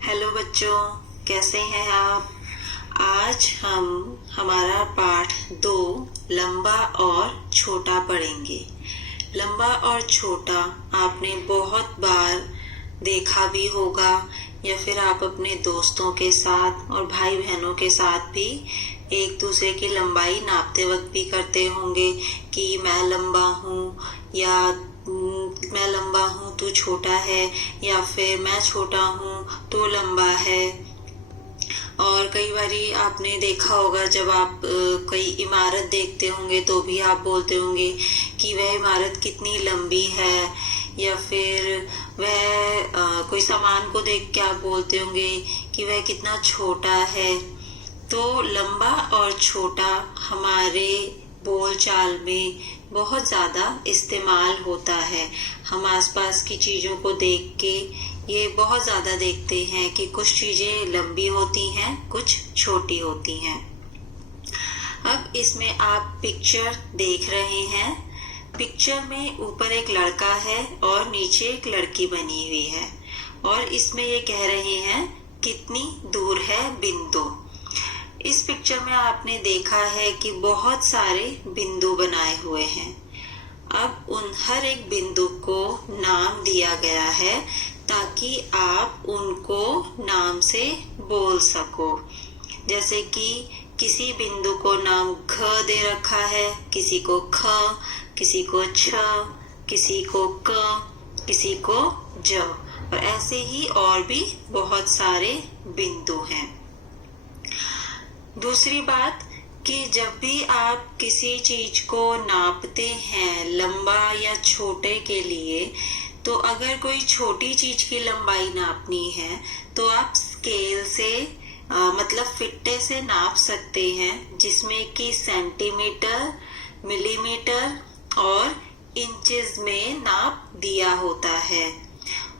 Hello बच्चों, कैसे हैं आप। आज हम हमारा पाठ 2 लंबा और छोटा पढ़ेंगे। लंबा और छोटा आपने बहुत बार देखा भी होगा या फिर आप अपने दोस्तों के साथ और भाई बहनों के साथ भी एक दूसरे की लंबाई नापते वक्त भी करते होंगे कि मैं लंबा हूँ या मैं लंबा हूँ तू छोटा है, या फिर मैं छोटा हूँ तू लंबा है। और कई बारी आपने देखा होगा जब आप कोई इमारत देखते होंगे तो भी आप बोलते होंगे कि वह इमारत कितनी लंबी है, या फिर वह कोई सामान को देख के आप बोलते होंगे कि वह कितना छोटा है। तो लंबा और छोटा हमारे बोलचाल में बहुत ज़्यादा इस्तेमाल होता है। हम आसपास की चीज़ों को देख के ये बहुत ज़्यादा देखते हैं कि कुछ चीज़ें लंबी होती हैं, कुछ छोटी होती हैं। अब इसमें आप पिक्चर देख रहे हैं। पिक्चर में ऊपर एक लड़का है और नीचे एक लड़की बनी हुई है, और इसमें ये कह रहे हैं कितनी दूर है बिंदु। इस पिक्चर में आपने देखा है कि बहुत सारे बिंदु बनाए हुए हैं। अब उन हर एक बिंदु को नाम दिया गया है ताकि आप उनको नाम से बोल सको। जैसे कि किसी बिंदु को नाम घ दे रखा है, किसी को ख, किसी को छ, किसी को क, किसी को ज, और ऐसे ही और भी बहुत सारे बिंदु हैं। दूसरी बात कि जब भी आप किसी चीज को नापते हैं लंबा या छोटे के लिए, तो अगर कोई छोटी चीज की लंबाई नापनी है तो आप स्केल से मतलब फिट्टे से नाप सकते हैं, जिसमें कि सेंटीमीटर, मिलीमीटर और इंचेस में नाप दिया होता है।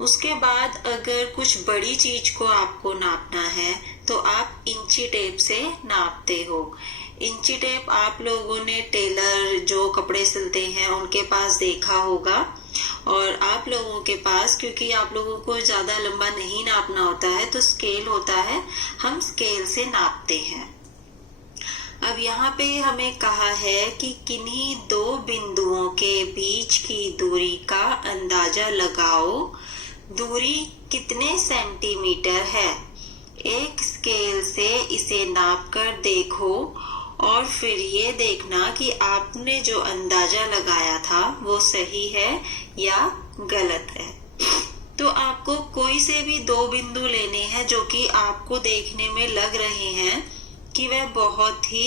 उसके बाद अगर कुछ बड़ी चीज को आपको नापना है तो आप इंची टेप से नापते हो। इंची टेप आप लोगों ने टेलर जो कपड़े सिलते हैं उनके पास देखा होगा, और आप लोगों के पास क्योंकि आप लोगों को ज्यादा लंबा नहीं नापना होता है तो स्केल होता है, हम स्केल से नापते हैं। अब यहाँ पे हमें कहा है कि किन्हीं दो बिंदुओं के बीच की दूरी का अंदाजा लगाओ। दूरी कितने सेंटीमीटर है? एक स्केल से इसे नापकर देखो और फिर ये देखना कि आपने जो अंदाजा लगाया था वो सही है या गलत है। तो आपको कोई से भी दो बिंदु लेने हैं जो कि आपको देखने में लग रहे हैं कि वह बहुत ही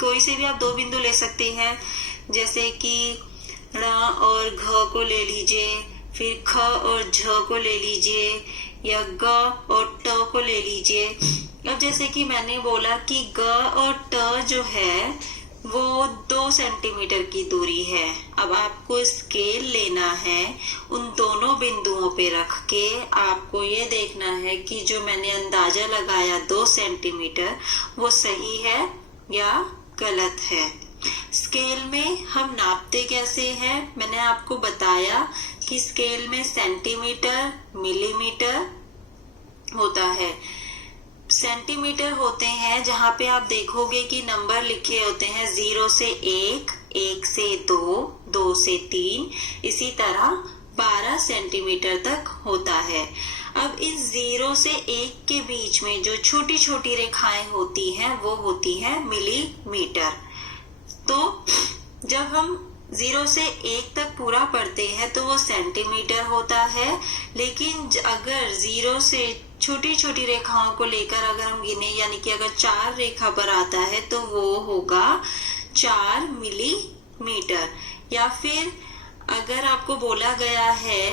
कोई से भी आप दो बिंदु ले सकते हैं। जैसे कि ण और घ को ले लीजिए, फिर ख और झ को ले लीजिए, या ग और ट को ले लीजिए। अब जैसे कि मैंने बोला कि ग और ट जो है वो 2 सेंटीमीटर की दूरी है। अब आपको स्केल लेना है, उन दोनों बिंदुओं पे रख के आपको ये देखना है कि जो मैंने अंदाजा लगाया 2 सेंटीमीटर वो सही है या गलत है। स्केल में हम नापते कैसे हैं? मैंने आपको बताया कि स्केल में सेंटीमीटर, मिलीमीटर होता है। सेंटीमीटर होते हैं जहाँ पे आप देखोगे कि नंबर लिखे होते हैं 0 से 1, 1 से 2, 2 से 3, इसी तरह 12 सेंटीमीटर तक होता है। अब इस 0 से 1 के बीच में जो छोटी छोटी रेखाएं होती हैं वो होती हैं मिलीमीटर। तो जब हम 0 से 1 तक पूरा पढ़ते हैं तो वो सेंटीमीटर होता है, लेकिन अगर 0 से छोटी छोटी रेखाओं को लेकर अगर हम गिने, यानी कि अगर 4 रेखा पर आता है तो वो होगा 4 मिलीमीटर। या फिर अगर आपको बोला गया है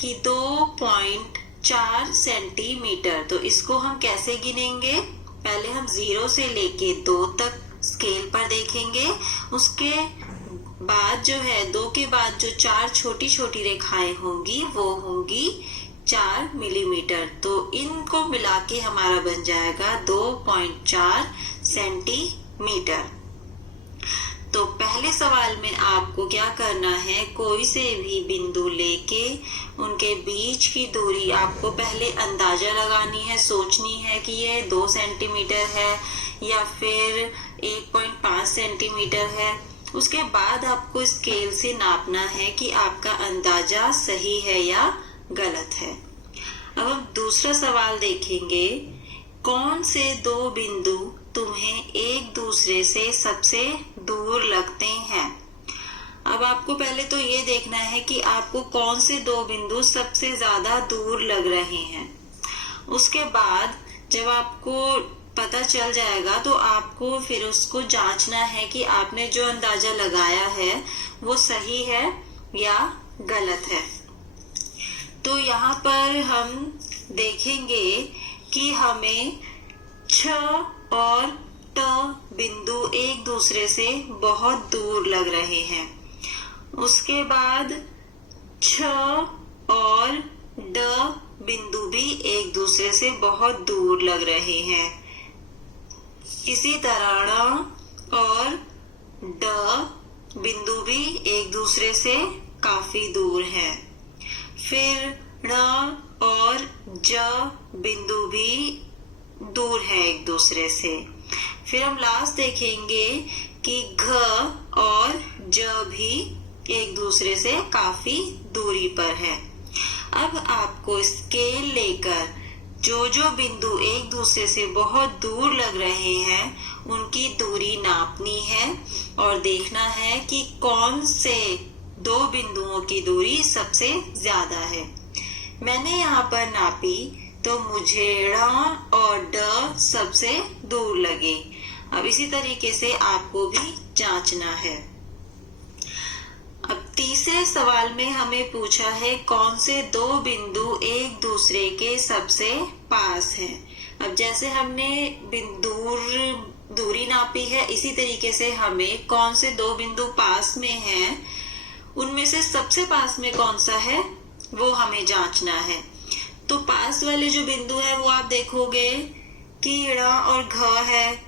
कि 2.4 सेंटीमीटर, तो इसको हम कैसे गिनेंगे? पहले हम 0 से लेके 2 तक स्केल पर देखेंगे, उसके बाद जो है 2 के बाद जो 4 छोटी छोटी रेखाएं होंगी वो होंगी 4 मिलीमीटर। तो इनको मिला के हमारा बन जाएगा 2.4 सेंटीमीटर। तो पहले सवाल में आपको क्या करना है, कोई से भी बिंदु लेके उनके बीच की दूरी आपको पहले अंदाजा लगानी है, सोचनी है कि ये 2 सेंटीमीटर है या फिर 1.5 सेंटीमीटर है। उसके बाद आपको स्केल से नापना है कि आपका अंदाजा सही है या गलत है। अब हम दूसरा सवाल देखेंगे, कौन से 2 बिंदु तुम्हें एक दूसरे से सबसे दूर लगते हैं। अब आपको पहले तो ये देखना है कि आपको कौन से 2 बिंदु सबसे ज्यादा दूर लग रहे हैं। उसके बाद जब आपको पता चल जाएगा तो आपको फिर उसको जांचना है कि आपने जो अंदाजा लगाया है वो सही है या गलत है। तो यहाँ पर हम देखेंगे कि हमें छ और ट बिंदु एक दूसरे से बहुत दूर लग रहे हैं। उसके बाद छ और ड बिंदु भी एक दूसरे से बहुत दूर लग रहे हैं। इसी तरह ण और ड बिंदु भी एक दूसरे से काफी दूर हैं। फिर ण और ज बिंदु भी दूर है एक दूसरे से। फिर हम लास्ट देखेंगे कि घ और ज भी एक दूसरे से काफी दूरी पर है। अब आपको स्केल लेकर जो जो बिंदु एक दूसरे से बहुत दूर लग रहे हैं उनकी दूरी नापनी है और देखना है कि कौन से 2 बिंदुओं की दूरी सबसे ज्यादा है। मैंने यहाँ पर नापी तो मुझे ण और ड सबसे दूर लगे। अब इसी तरीके से आपको भी जांचना है। अब तीसरे सवाल में हमें पूछा है कौन से 2 बिंदु एक दूसरे के सबसे पास हैं। अब जैसे हमने दूरी नापी है, इसी तरीके से हमें कौन से 2 बिंदु पास में हैं उनमें से सबसे पास में कौन सा है वो हमें जांचना है। तो पास वाले जो बिंदु है वो आप देखोगे कि ण और घ है,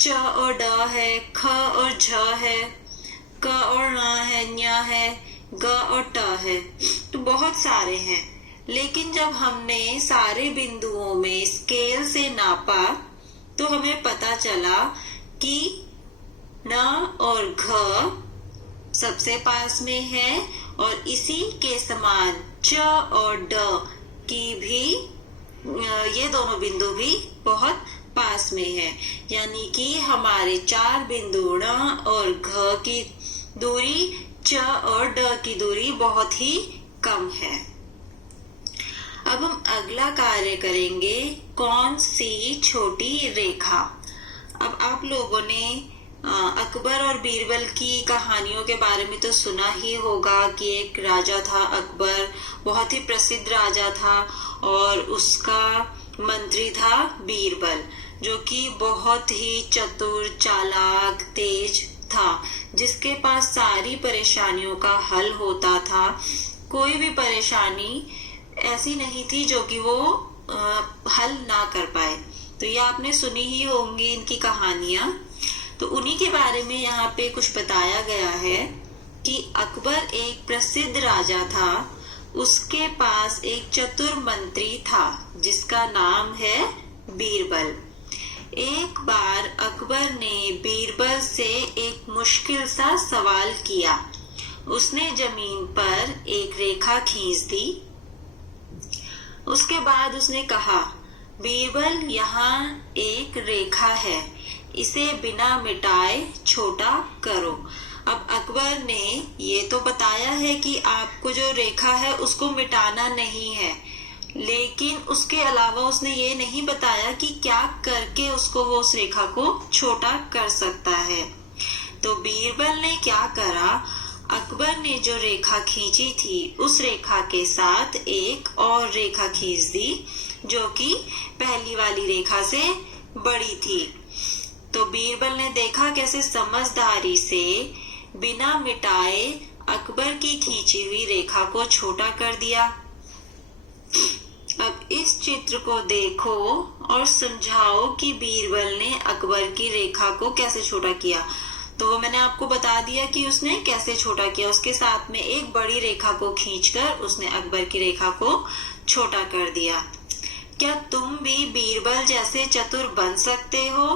च और ड है, ख और झ है, क और ण है, ञ है, ग और ट है। तो बहुत सारे हैं, लेकिन जब हमने सारे बिंदुओं में स्केल से नापा तो हमें पता चला कि ण और घ सबसे पास में है और इसी के समान च और ड की भी ये दोनों बिंदु भी बहुत पास में है। यानी कि हमारे 4 बिंदु ण और घ की दूरी च और ड की दूरी बहुत ही कम है। अब हम अगला कार्य करेंगे, कौन सी छोटी रेखा। अब आप लोगों ने अकबर और बीरबल की कहानियों के बारे में तो सुना ही होगा कि एक राजा था अकबर, बहुत ही प्रसिद्ध राजा था और उसका मंत्री था बीरबल, जो कि बहुत ही चतुर, चालाक, तेज था, जिसके पास सारी परेशानियों का हल होता था। कोई भी परेशानी ऐसी नहीं थी जो कि वो हल ना कर पाए। तो ये आपने सुनी ही होंगी इनकी कहानियां। तो उन्हीं के बारे में यहाँ पे कुछ बताया गया है कि अकबर एक प्रसिद्ध राजा था। उसके पास एक चतुर मंत्री था जिसका नाम है बीरबल। एक बार अकबर ने बीरबल से एक मुश्किल सा सवाल किया। उसने जमीन पर एक रेखा खींच दी। उसके बाद उसने कहा, बीरबल, यहाँ एक रेखा है, इसे बिना मिटाए छोटा करो। अब अकबर ने ये तो बताया है कि आपको जो रेखा है उसको मिटाना नहीं है, लेकिन उसके अलावा उसने ये नहीं बताया कि क्या करके उसको वो उस रेखा को छोटा कर सकता है। तो बीरबल ने क्या करा, अकबर ने जो रेखा खींची थी उस रेखा के साथ एक और रेखा खींच दी जो कि पहली वाली रेखा से बड़ी थी। तो बीरबल ने देखा कैसे समझदारी से बिना मिटाए अकबर की खींची हुई रेखा को छोटा कर दिया। अब इस चित्र को देखो और समझाओ कि बीरबल ने अकबर की रेखा को कैसे छोटा किया। तो वो मैंने आपको बता दिया कि उसने कैसे छोटा किया। उसके साथ में एक बड़ी रेखा को खींचकर उसने अकबर की रेखा को छोटा कर दिया। क्या तुम भी बीरबल जैसे चतुर बन सकते हो?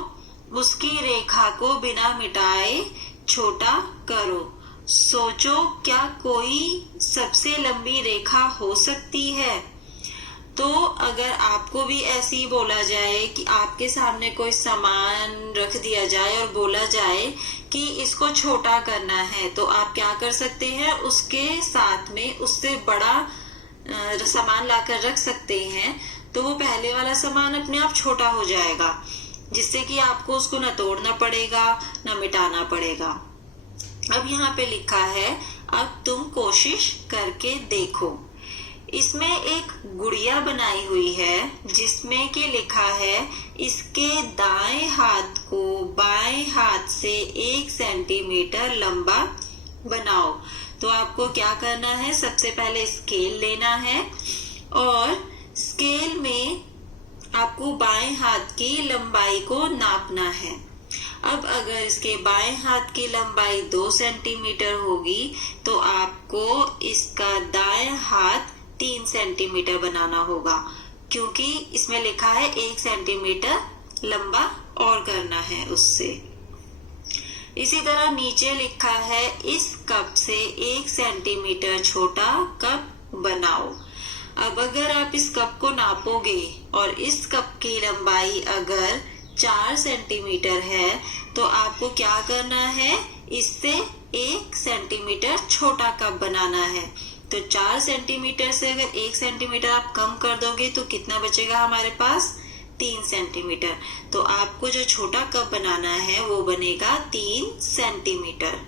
उसकी रेखा को बिना मिटाए छोटा करो। सोचो, क्या कोई सबसे लंबी रेखा हो सकती है? तो अगर आपको भी ऐसे ही बोला जाए कि आपके सामने कोई सामान रख दिया जाए और बोला जाए कि इसको छोटा करना है, तो आप क्या कर सकते हैं? उसके साथ में उससे बड़ा सामान लाकर रख सकते हैं, तो वो पहले वाला सामान अपने आप छोटा हो जाएगा, जिससे कि आपको उसको न तोड़ना पड़ेगा न मिटाना पड़ेगा। अब यहाँ पे लिखा है, अब तुम कोशिश करके देखो। इसमें एक गुड़िया बनाई हुई है जिसमें कि लिखा है, इसके दाएं हाथ को बाएं हाथ से 1 सेंटीमीटर लंबा बनाओ। तो आपको क्या करना है? सबसे पहले स्केल लेना है और स्केल में आपको बाएं हाथ की लंबाई को नापना है। अब अगर इसके बाएं हाथ की लंबाई 2 सेंटीमीटर होगी तो आपको इसका दाएं हाथ 3 सेंटीमीटर बनाना होगा, क्योंकि इसमें लिखा है 1 सेंटीमीटर लंबा और करना है उससे। इसी तरह नीचे लिखा है, इस कप से 1 सेंटीमीटर छोटा कप बनाओ। अब अगर आप इस कप को नापोगे और इस कप की लंबाई अगर 4 सेंटीमीटर है, तो आपको क्या करना है? इससे 1 सेंटीमीटर छोटा कप बनाना है। तो 4 सेंटीमीटर से अगर 1 सेंटीमीटर आप कम कर दोगे तो कितना बचेगा हमारे पास? 3 सेंटीमीटर। तो आपको जो छोटा कप बनाना है वो बनेगा 3 सेंटीमीटर।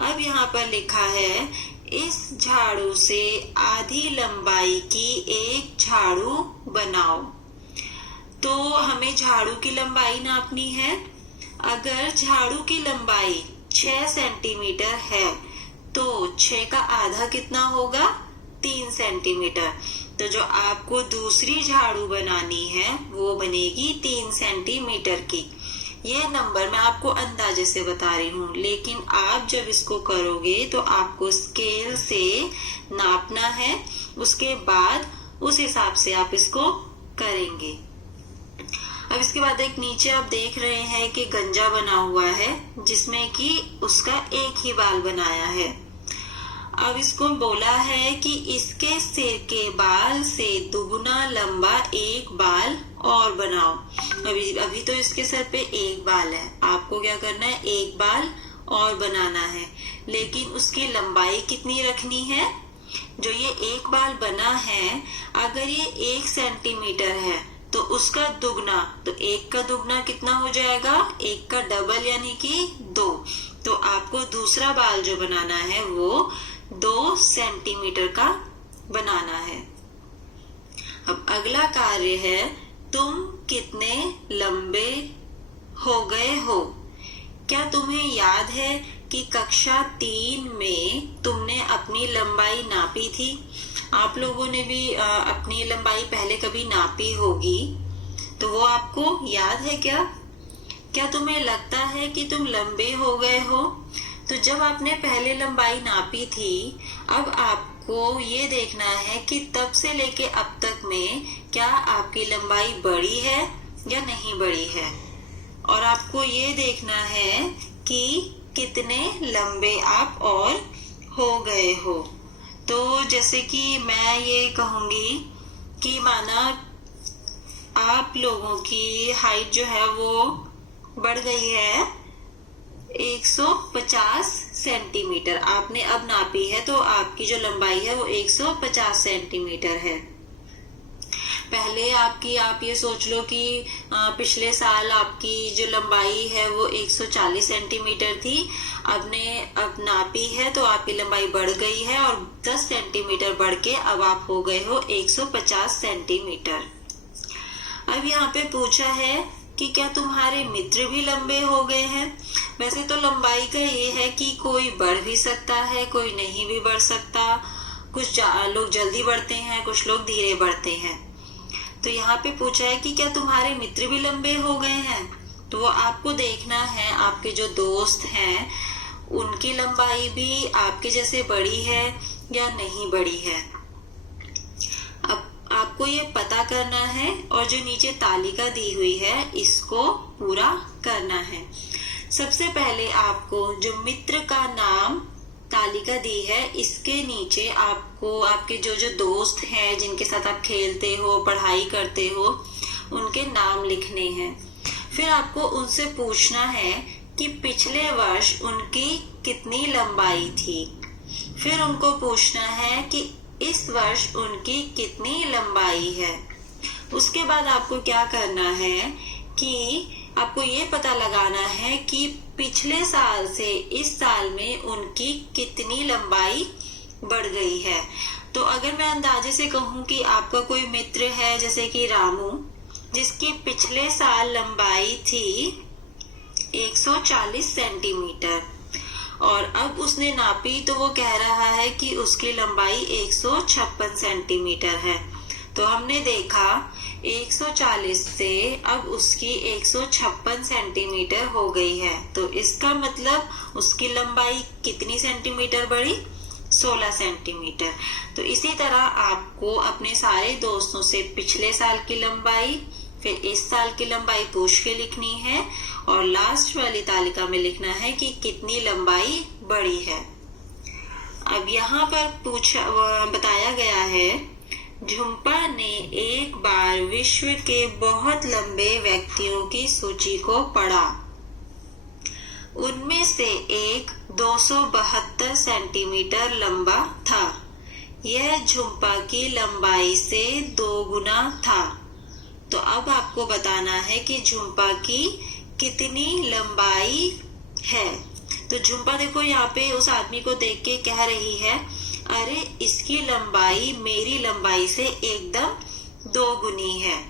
अब यहाँ पर लिखा है, इस झाड़ू से आधी लंबाई की एक झाड़ू बनाओ। तो हमें झाड़ू की लंबाई नापनी है। अगर झाड़ू की लंबाई 6 सेंटीमीटर है तो 6 का आधा कितना होगा? 3 सेंटीमीटर। तो जो आपको दूसरी झाड़ू बनानी है वो बनेगी 3 सेंटीमीटर की। ये नंबर मैं आपको अंदाजे से बता रही हूँ, लेकिन आप जब इसको करोगे तो आपको स्केल से नापना है, उसके बाद उस हिसाब से आप इसको करेंगे। अब इसके बाद एक नीचे आप देख रहे हैं कि गंजा बना हुआ है जिसमें कि उसका एक ही बाल बनाया है। अब इसको बोला है कि इसके सिर के बाल से दुगुना लंबा एक बाल और बनाओ। अभी तो इसके सर पे एक बाल है, आपको क्या करना है? एक बाल और बनाना है, लेकिन उसकी लंबाई कितनी रखनी है? जो ये एक बाल बना है, अगर ये 1 सेंटीमीटर है तो उसका दुगना, तो 1 का दुगना कितना हो जाएगा? 1 का डबल यानी कि 2। तो आपको दूसरा बाल जो बनाना है वो 2 सेंटीमीटर का बनाना है। अब अगला कार्य है, तुम कितने लंबे हो गए हो? क्या तुम्हें याद है कि कक्षा 3 में तुमने अपनी लंबाई नापी थी? आप लोगों ने भी अपनी लंबाई पहले कभी नापी होगी, तो वो आपको याद है क्या? क्या तुम्हें लगता है कि तुम लंबे हो गए हो? तो जब आपने पहले लंबाई नापी थी, अब आपको ये देखना है कि तब से लेके अब तक में क्या आपकी लंबाई बढ़ी है या नहीं बढ़ी है, और आपको ये देखना है कि कितने लंबे आप और हो गए हो। तो जैसे कि मैं ये कहूंगी कि माना आप लोगों की हाइट जो है वो बढ़ गई है 150 सेंटीमीटर, आपने अब नापी है, तो आपकी जो लंबाई है वो 150 सेंटीमीटर है। पहले आप ये सोच लो कि पिछले साल आपकी जो लंबाई है वो 140 सेंटीमीटर थी, अब नापी है तो आपकी लंबाई बढ़ गई है और 10 सेंटीमीटर बढ़ के अब आप हो गए हो 150 सेंटीमीटर। अब यहाँ पे पूछा है कि क्या तुम्हारे मित्र भी लंबे हो गए हैं? वैसे तो लंबाई का ये है कि कोई बढ़ भी सकता है, कोई नहीं भी बढ़ सकता। कुछ लोग जल्दी बढ़ते हैं, कुछ लोग धीरे बढ़ते हैं। तो यहाँ पे पूछा है कि क्या तुम्हारे मित्र भी लंबे हो गए हैं? तो वो आपको देखना है आपके जो दोस्त हैं उनकी लंबाई भी आपके जैसे बड़ी है या नहीं बड़ी है। अब आपको ये पता करना है और जो नीचे तालिका दी हुई है इसको पूरा करना है। सबसे पहले आपको जो मित्र का नाम तालिका दी है इसके नीचे आपको आपके जो जो दोस्त हैं जिनके साथ आप खेलते हो, पढ़ाई करते हो, उनके नाम लिखने हैं। फिर आपको उनसे पूछना है कि पिछले वर्ष उनकी कितनी लंबाई थी। फिर उनको पूछना है कि इस वर्ष उनकी कितनी लंबाई है। उसके बाद आपको क्या करना है कि आपको ये पता लगाना है कि पिछले साल से इस साल में उनकी कितनी लंबाई बढ़ गई है। तो अगर मैं अंदाजे से कहूँ कि आपका कोई मित्र है जैसे कि रामू, जिसकी पिछले साल लंबाई थी 140 सेंटीमीटर और अब उसने नापी तो वो कह रहा है कि उसकी लंबाई 156 सेंटीमीटर है। तो हमने देखा 140 से अब उसकी 156 सेंटीमीटर हो गई है। तो इसका मतलब उसकी लंबाई कितनी सेंटीमीटर बढ़ी? 16 सेंटीमीटर। तो इसी तरह आपको अपने सारे दोस्तों से पिछले साल की लंबाई, फिर इस साल की लंबाई पूछ के लिखनी है और लास्ट वाली तालिका में लिखना है कि कितनी लंबाई बढ़ी है। अब यहाँ पर बताया गया है, झुम्पा ने एक बार विश्व के बहुत लंबे व्यक्तियों की सूची को पढ़ा। उनमें से एक 272 सेंटीमीटर लंबा था। यह झुम्पा की लंबाई से 2 गुना था। तो अब आपको बताना है कि झुम्पा की कितनी लंबाई है। तो झुम्पा देखो यहाँ पे उस आदमी को देख के कह रही है, अरे इसकी लंबाई मेरी लंबाई से एकदम 2 गुनी है।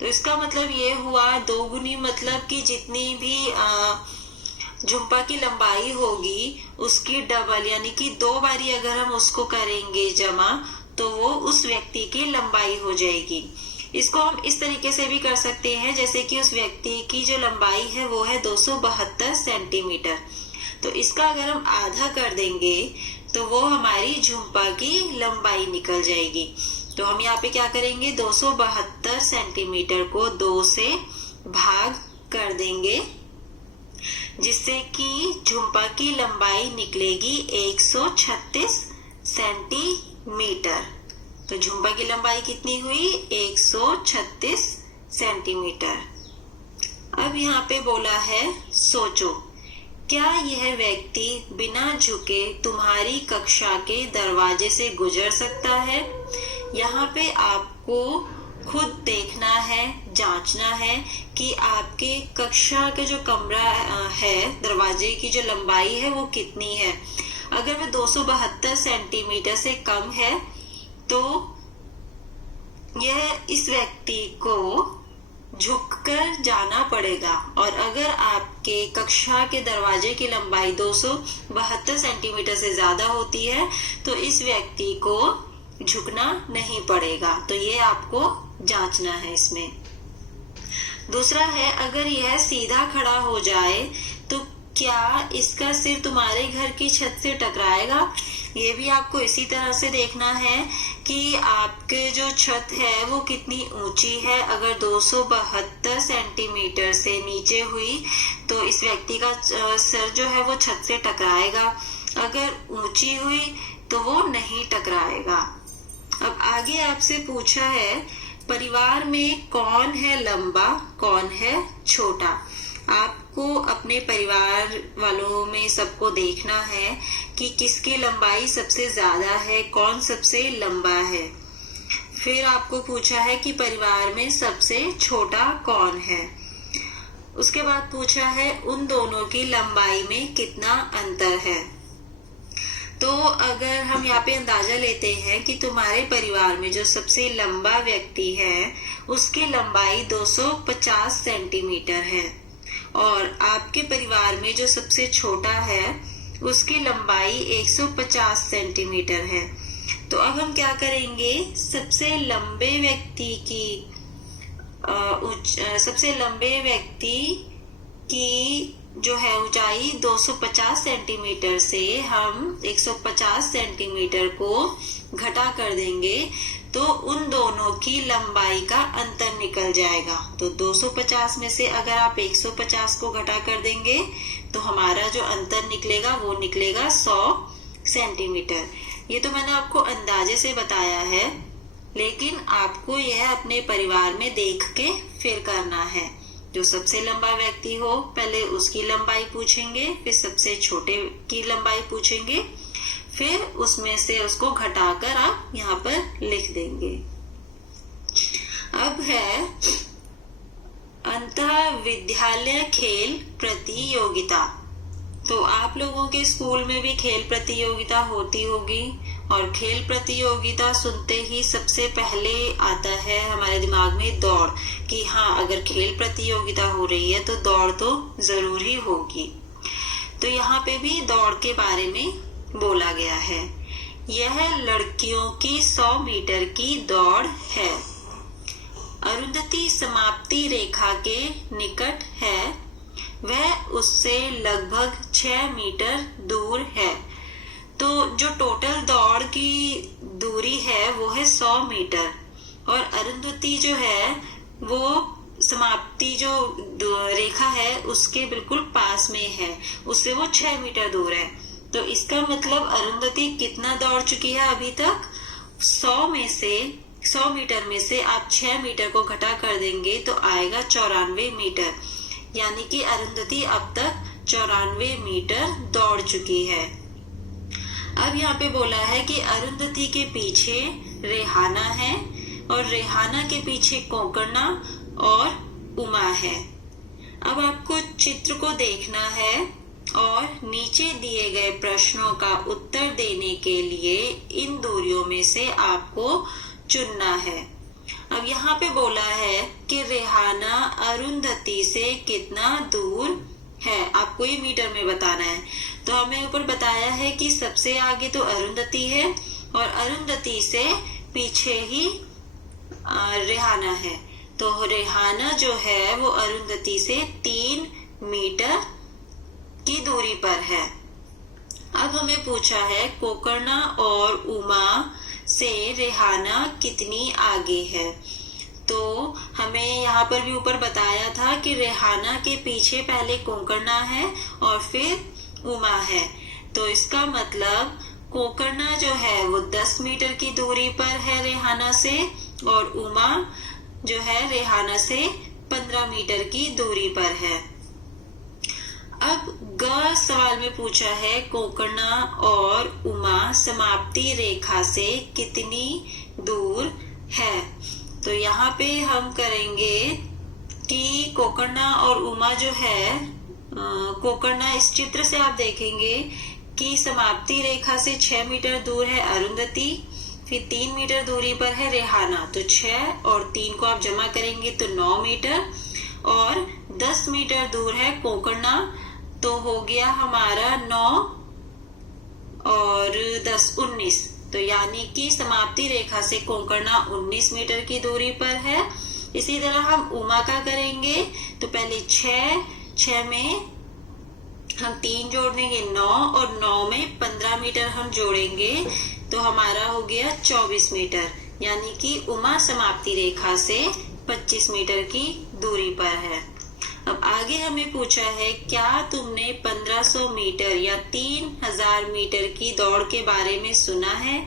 तो इसका मतलब ये हुआ 2 गुनी मतलब कि जितनी भी झुम्पा की लंबाई होगी उसकी डबल, यानी कि 2 बारी अगर हम उसको करेंगे जमा तो वो उस व्यक्ति की लंबाई हो जाएगी। इसको हम इस तरीके से भी कर सकते हैं जैसे कि उस व्यक्ति की जो लंबाई है वो है 272 सेंटीमीटर। तो इसका अगर हम आधा कर देंगे तो वो हमारी झुम्पा की लंबाई निकल जाएगी। तो हम यहाँ पे क्या करेंगे, 272 सेंटीमीटर को 2 से भाग कर देंगे जिससे कि झुम्पा की लंबाई निकलेगी 136 सेंटीमीटर। तो झुम्पा की लंबाई कितनी हुई? 136 सेंटीमीटर। अब यहाँ पे बोला है, सोचो क्या यह व्यक्ति बिना झुके तुम्हारी कक्षा के दरवाजे से गुजर सकता है? यहाँ पे आपको खुद देखना है, जांचना है कि आपके कक्षा का जो कमरा है, दरवाजे की जो लंबाई है वो कितनी है। अगर वो 272 सेंटीमीटर से कम है तो यह इस व्यक्ति को झुककर जाना पड़ेगा, और अगर आपके कक्षा के दरवाजे की लंबाई 272 सेंटीमीटर से ज्यादा होती है तो इस व्यक्ति को झुकना नहीं पड़ेगा। तो ये आपको जांचना है इसमें। दूसरा है, अगर यह सीधा खड़ा हो जाए तो क्या इसका सिर तुम्हारे घर की छत से टकराएगा? ये भी आपको इसी तरह से देखना है कि आपके जो छत है वो कितनी ऊंची है। अगर 272 सेंटीमीटर से नीचे हुई तो इस व्यक्ति का सिर जो है वो छत से टकराएगा, अगर ऊंची हुई तो वो नहीं टकराएगा। अब आगे आपसे पूछा है, परिवार में कौन है लंबा, कौन है छोटा? आपको अपने परिवार वालों में सबको देखना है कि किसकी लंबाई सबसे ज्यादा है, कौन सबसे लंबा है। फिर आपको पूछा है कि परिवार में सबसे छोटा कौन है। उसके बाद पूछा है उन दोनों की लंबाई में कितना अंतर है। तो अगर हम यहाँ पे अंदाजा लेते हैं कि तुम्हारे परिवार में जो सबसे लंबा व्यक्ति है उसकी लंबाई 250 सेंटीमीटर है और आपके परिवार में जो सबसे छोटा है उसकी लंबाई 150 सेंटीमीटर है। तो अब हम क्या करेंगे, सबसे लंबे व्यक्ति की जो है ऊंचाई 250 सेंटीमीटर से हम 150 सेंटीमीटर को घटा कर देंगे तो उन दोनों की लंबाई का अंतर निकल जाएगा। तो 250 में से अगर आप 150 को घटा कर देंगे तो हमारा जो अंतर निकलेगा वो निकलेगा 100 सेंटीमीटर। ये तो मैंने आपको अंदाजे से बताया है, लेकिन आपको यह अपने परिवार में देख के फिर करना है। जो सबसे लंबा व्यक्ति हो पहले उसकी लंबाई पूछेंगे, फिर सबसे छोटे की लंबाई पूछेंगे, फिर उसमें से उसको घटाकर आप यहाँ पर लिख देंगे। अब है अंतः विद्यालय खेल प्रतियोगिता। तो आप लोगों के स्कूल में भी खेल प्रतियोगिता होती होगी, और खेल प्रतियोगिता सुनते ही सबसे पहले आता है हमारे दिमाग में दौड़, कि हाँ अगर खेल प्रतियोगिता हो रही है तो दौड़ तो जरूर ही होगी। तो यहाँ पे भी दौड़ के बारे में बोला गया है। यह लड़कियों की 100 मीटर की दौड़ है। अरुंधति समाप्ति रेखा के निकट है, वह उससे लगभग 6 मीटर दूर है। तो जो टोटल दौड़ की दूरी है वो है 100 मीटर, और अरुंधति जो है वो समाप्ति जो रेखा है उसके बिल्कुल पास में है, उससे वो 6 मीटर दूर है। तो इसका मतलब अरुंधति कितना दौड़ चुकी है अभी तक? 100 मीटर में से आप 6 मीटर को घटा कर देंगे तो आएगा 94 मीटर, यानी कि अरुंधति अब तक 94 मीटर दौड़ चुकी है। अब यहाँ पे बोला है कि अरुंधति के पीछे रेहाना है, और रेहाना के पीछे कोकर्णा और उमा है। अब आपको चित्र को देखना है और नीचे दिए गए प्रश्नों का उत्तर देने के लिए इन दूरियों में से आपको चुनना है। अब यहाँ पे बोला है कि रेहाना अरुंधति से कितना दूर है, आपको ये मीटर में बताना है। तो हमें ऊपर बताया है कि सबसे आगे तो अरुंधति है और अरुंधति से पीछे ही रेहाना है। तो रेहाना जो है वो अरुंधति से 3 मीटर की दूरी पर है। अब हमें पूछा है कोकर्णा और उमा से रेहाना कितनी आगे है। तो हमें यहाँ पर भी ऊपर बताया था कि रेहाना के पीछे पहले कोकर्णा है और फिर उमा है। तो इसका मतलब कोकर्णा जो है वो 10 मीटर की दूरी पर है रेहाना से, और उमा जो है रेहाना से 15 मीटर की दूरी पर है। अब ग सवाल में पूछा है कोकर्णा और उमा समाप्ति रेखा से कितनी दूर है। तो यहाँ पे हम करेंगे कि कोकर्णा और उमा जो है, कोकर्णा इस चित्र से आप देखेंगे कि समाप्ति रेखा से 6 मीटर दूर है अरुंधति, फिर 3 मीटर दूरी पर है रेहाना। तो 6 और 3 को आप जमा करेंगे तो 9 मीटर, और 10 मीटर दूर है कोकर्णा, तो हो गया हमारा 9 और 10 19। तो यानी कि समाप्ति रेखा से कोकर्णा 19 मीटर की दूरी पर है। इसी तरह हम उमा का करेंगे, तो पहले 6 में हम 3 जोड़ देंगे 9, और 9 में 15 मीटर हम जोड़ेंगे तो हमारा हो गया 24 मीटर, यानी कि उमा समाप्ति रेखा से 25 मीटर की दूरी पर है। अब आगे हमें पूछा है क्या तुमने 1500 मीटर या 3000 मीटर की दौड़ के बारे में सुना है?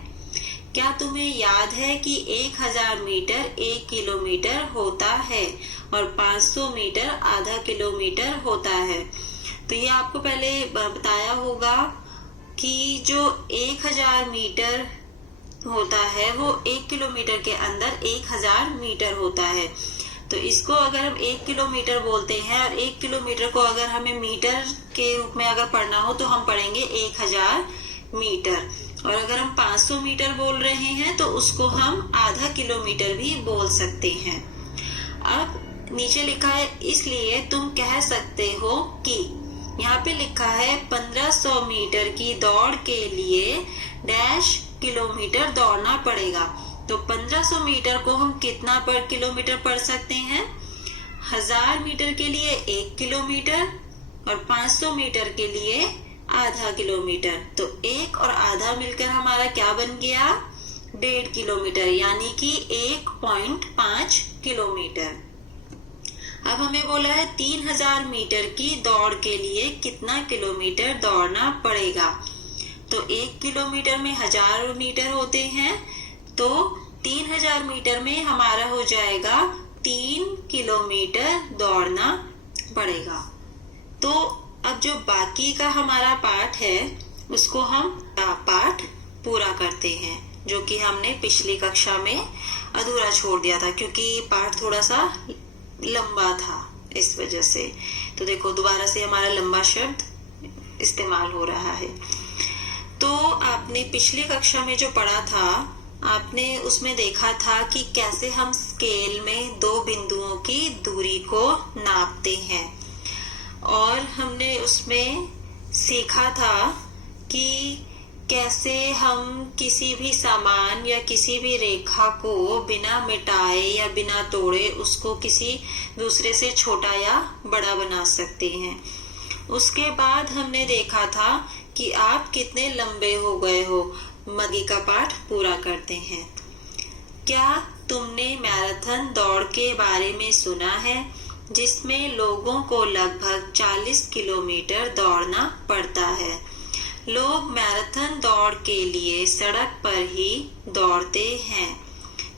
क्या तुम्हें याद है कि 1000 मीटर 1 किलोमीटर होता है और 500 मीटर आधा किलोमीटर होता है? तो ये आपको पहले बताया होगा कि जो 1000 मीटर होता है वो 1 किलोमीटर के अंदर 1000 मीटर होता है। तो इसको अगर हम 1 किलोमीटर बोलते हैं, और 1 किलोमीटर को अगर हमें मीटर के रूप में अगर पढ़ना हो तो हम पढ़ेंगे 1000 मीटर। और अगर हम 500 मीटर बोल रहे हैं तो उसको हम आधा किलोमीटर भी बोल सकते हैं। अब नीचे लिखा है इसलिए तुम कह सकते हो कि, यहाँ पे लिखा है 1500 मीटर की दौड़ के लिए डैश किलोमीटर दौड़ना पड़ेगा। तो 1500 मीटर को हम कितना पर किलोमीटर पढ़ सकते हैं? 1000 मीटर के लिए 1 किलोमीटर और 500 मीटर के लिए आधा किलोमीटर। तो 1 और आधा मिलकर हमारा क्या बन गया? 1.5 किलोमीटर, यानी कि 1.5 किलोमीटर। अब हमें बोला है 3000 मीटर की दौड़ के लिए कितना किलोमीटर दौड़ना पड़ेगा। तो 1 किलोमीटर में 1000 मीटर होते हैं, तो 3000 मीटर में हमारा हो जाएगा 3 किलोमीटर दौड़ना पड़ेगा। तो अब जो बाकी का हमारा पाठ है उसको हम पाठ पूरा करते हैं, जो कि हमने पिछली कक्षा में अधूरा छोड़ दिया था, क्योंकि पाठ थोड़ा सा लंबा था इस वजह से। तो देखो दोबारा से हमारा लंबा शब्द इस्तेमाल हो रहा है। तो आपने पिछली कक्षा में जो पढ़ा था, आपने उसमें देखा था कि कैसे हम स्केल में दो बिंदुओं की दूरी को नापते हैं, और हमने उसमें सीखा था कि कैसे हम किसी भी सामान या किसी भी रेखा को बिना मिटाए या बिना तोड़े उसको किसी दूसरे से छोटा या बड़ा बना सकते हैं। उसके बाद हमने देखा था कि आप कितने लंबे हो गए हो। मगी का पाठ पूरा करते हैं। क्या तुमने मैराथन दौड़ के बारे में सुना है, जिसमें लोगों को लगभग 40 किलोमीटर दौड़ना पड़ता है? लोग मैराथन दौड़ के लिए सड़क पर ही दौड़ते हैं,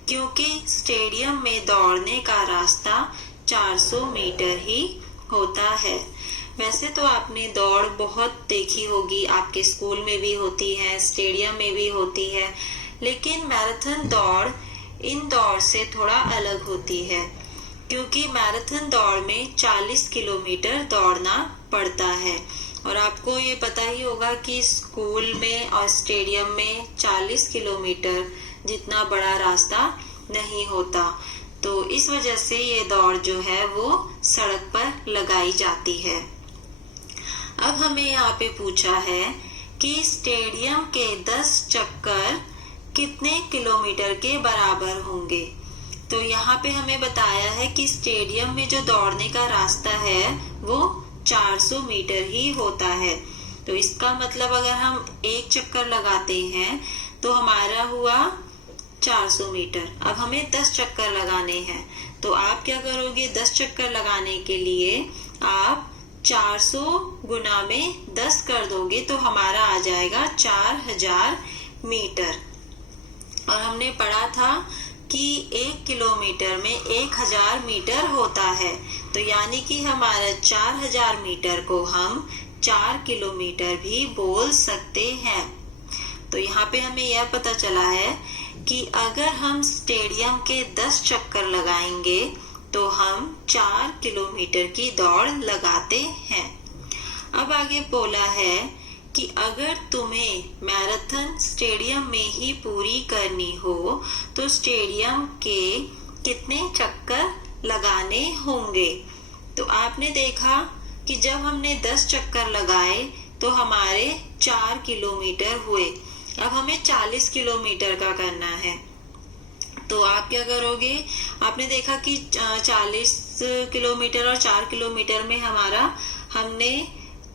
क्योंकि स्टेडियम में दौड़ने का रास्ता 400 मीटर ही होता है। वैसे तो आपने दौड़ बहुत देखी होगी, आपके स्कूल में भी होती है, स्टेडियम में भी होती है, लेकिन मैराथन दौड़ इन दौड़ से थोड़ा अलग होती है, क्योंकि मैराथन दौड़ में 40 किलोमीटर दौड़ना पड़ता है। और आपको ये पता ही होगा कि स्कूल में और स्टेडियम में 40 किलोमीटर जितना बड़ा रास्ता नहीं होता, तो इस वजह से ये दौड़ जो है वो सड़क पर लगाई जाती है। अब हमें यहाँ पे पूछा है कि स्टेडियम के 10 चक्कर कितने किलोमीटर के बराबर होंगे। तो यहाँ पे हमें बताया है कि स्टेडियम में जो दौड़ने का रास्ता है वो 400 मीटर ही होता है। तो इसका मतलब अगर हम एक चक्कर लगाते हैं तो हमारा हुआ 400 मीटर। अब हमें 10 चक्कर लगाने हैं, तो आप क्या करोगे? 10 चक्कर लगाने के लिए आप 400 गुना में 10 कर दोगे, तो हमारा आ जाएगा 4000 मीटर। और हमने पढ़ा था कि 1 किलोमीटर में 1000 मीटर होता है, तो यानी कि हमारा 4000 मीटर को हम 4 किलोमीटर भी बोल सकते हैं। तो यहाँ पे हमें यह पता चला है कि अगर हम स्टेडियम के 10 चक्कर लगाएंगे तो हम 4 किलोमीटर की दौड़ लगाते हैं। अब आगे बोला है कि अगर तुम्हें मैराथन स्टेडियम में ही पूरी करनी हो तो स्टेडियम के कितने चक्कर लगाने होंगे। तो आपने देखा कि जब हमने 10 चक्कर लगाए तो हमारे 4 किलोमीटर हुए। अब हमें 40 किलोमीटर का करना है, तो आप क्या करोगे? आपने देखा कि 40 किलोमीटर और 4 किलोमीटर में हमने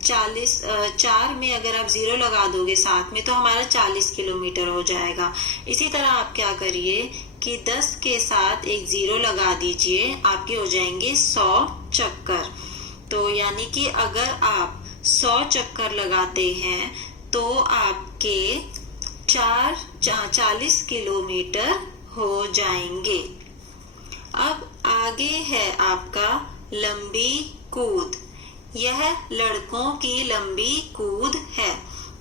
4 में अगर आप 0 लगा दोगे साथ में तो हमारा 40 किलोमीटर हो जाएगा। इसी तरह आप क्या करिए कि 10 के साथ एक 0 लगा दीजिए, आपके हो जाएंगे 100 चक्कर। तो यानी कि अगर आप 100 चक्कर लगाते हैं तो आपके 40 किलोमीटर हो जाएंगे। अब आगे है आपका लंबी कूद। यह लड़कों की लंबी कूद है।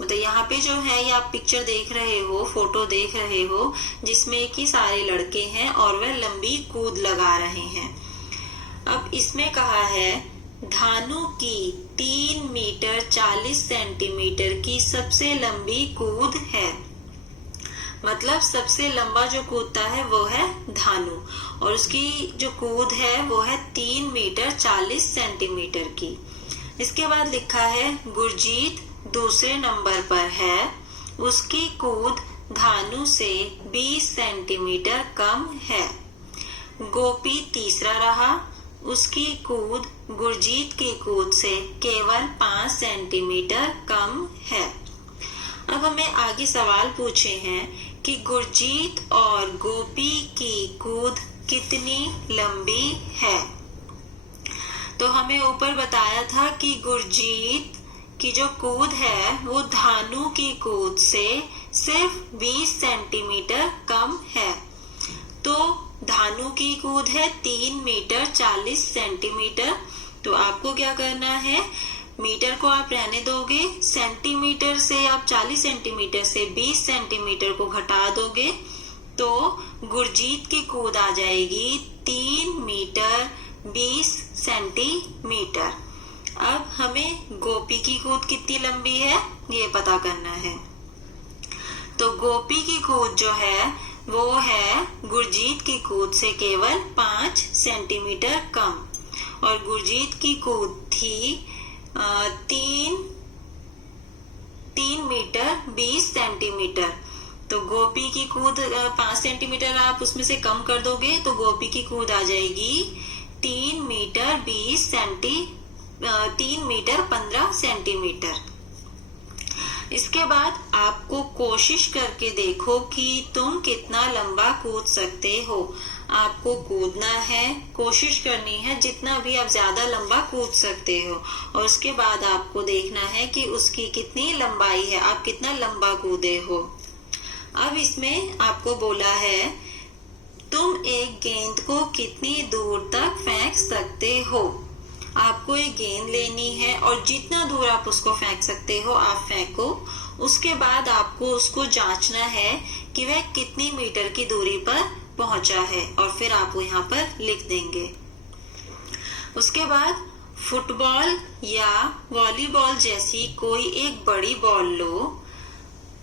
मतलब यहाँ पे जो है ये आप पिक्चर देख रहे हो, फोटो देख रहे हो, जिसमें कि सारे लड़के हैं और वह लंबी कूद लगा रहे हैं। अब इसमें कहा है धानु की 3 मीटर 40 सेंटीमीटर की सबसे लंबी कूद है। मतलब सबसे लंबा जो कूदता है वो है धानु, और उसकी जो कूद है वो है 3 मीटर 40 सेंटीमीटर की। इसके बाद लिखा है गुरजीत दूसरे नंबर पर है, उसकी कूद धानु से 20 सेंटीमीटर कम है। गोपी तीसरा रहा, उसकी कूद गुरजीत की कूद से केवल 5 सेंटीमीटर कम है। अब हमें आगे सवाल पूछे हैं कि गुरजीत और गोपी की कूद कितनी लंबी है। तो हमें ऊपर बताया था कि गुरजीत की जो कूद है वो धानु की कूद से सिर्फ 20 सेंटीमीटर कम है। तो धानु की कूद है 3 मीटर 40 सेंटीमीटर। तो आपको क्या करना है, मीटर को आप रहने दोगे, सेंटीमीटर से आप 40 सेंटीमीटर से 20 सेंटीमीटर को घटा दोगे तो गुरजीत की कूद आ जाएगी 3 मीटर 20 सेंटीमीटर। अब हमें गोपी की कूद कितनी लंबी है ये पता करना है। तो गोपी की कूद जो है वो है गुरजीत की कूद से केवल 5 सेंटीमीटर कम, और गुरजीत की कूद थी 3 मीटर 20 सेंटीमीटर। तो गोपी की कूद 5 सेंटीमीटर आप उसमें से कम कर दोगे तो गोपी की कूद आ जाएगी 3 मीटर 15 सेंटीमीटर। इसके बाद आपको कोशिश करके देखो कि तुम कितना लंबा कूद सकते हो। आपको कूदना है, कोशिश करनी है जितना भी आप ज्यादा लंबा कूद सकते हो, और उसके बाद आपको देखना है कि उसकी कितनी लंबाई है, आप कितना लंबा कूदे हो। अब इसमें आपको बोला है तुम एक गेंद को कितनी दूर तक फेंक सकते हो। आपको एक गेंद लेनी है और जितना दूर आप उसको फेंक सकते हो आप फेंको। उसके बाद आपको उसको जांचना है कि वह कितनी मीटर की दूरी पर पहुंचा है, और फिर आप वो यहाँ पर लिख देंगे। उसके बाद फुटबॉल या वॉलीबॉल जैसी कोई एक बड़ी बॉल लो,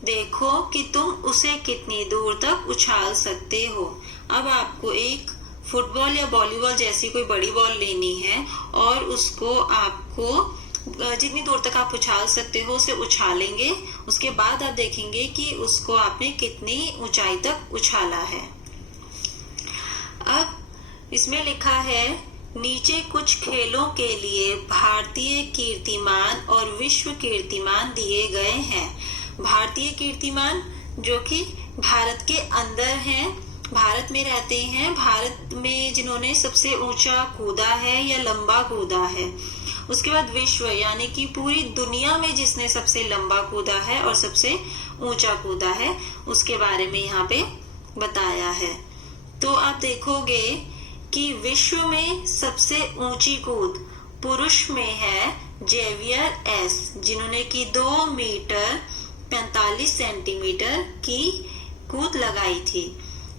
देखो कि तुम उसे कितनी दूर तक उछाल सकते हो। अब आपको एक फुटबॉल या वॉलीबॉल जैसी कोई बड़ी बॉल लेनी है और उसको आपको जितनी दूर तक आप उछाल सकते हो उसे उछालेंगे। उसके बाद आप देखेंगे कि उसको आपने कितनी ऊंचाई तक उछाला है। अब इसमें लिखा है नीचे कुछ खेलों के लिए भारतीय कीर्तिमान और विश्व कीर्तिमान दिए गए हैं। भारतीय कीर्तिमान जो कि भारत के अंदर हैं, भारत में रहते हैं, भारत में जिन्होंने सबसे ऊंचा कूदा है या लंबा कूदा है। उसके बाद विश्व यानी कि पूरी दुनिया में जिसने सबसे लंबा कूदा है और सबसे ऊंचा कूदा है उसके बारे में यहाँ पे बताया है। तो आप देखोगे कि विश्व में सबसे ऊंची कूद पुरुष में है जेवियर एस, जिन्होंने की 2 मीटर 45 सेंटीमीटर की कूद लगाई थी।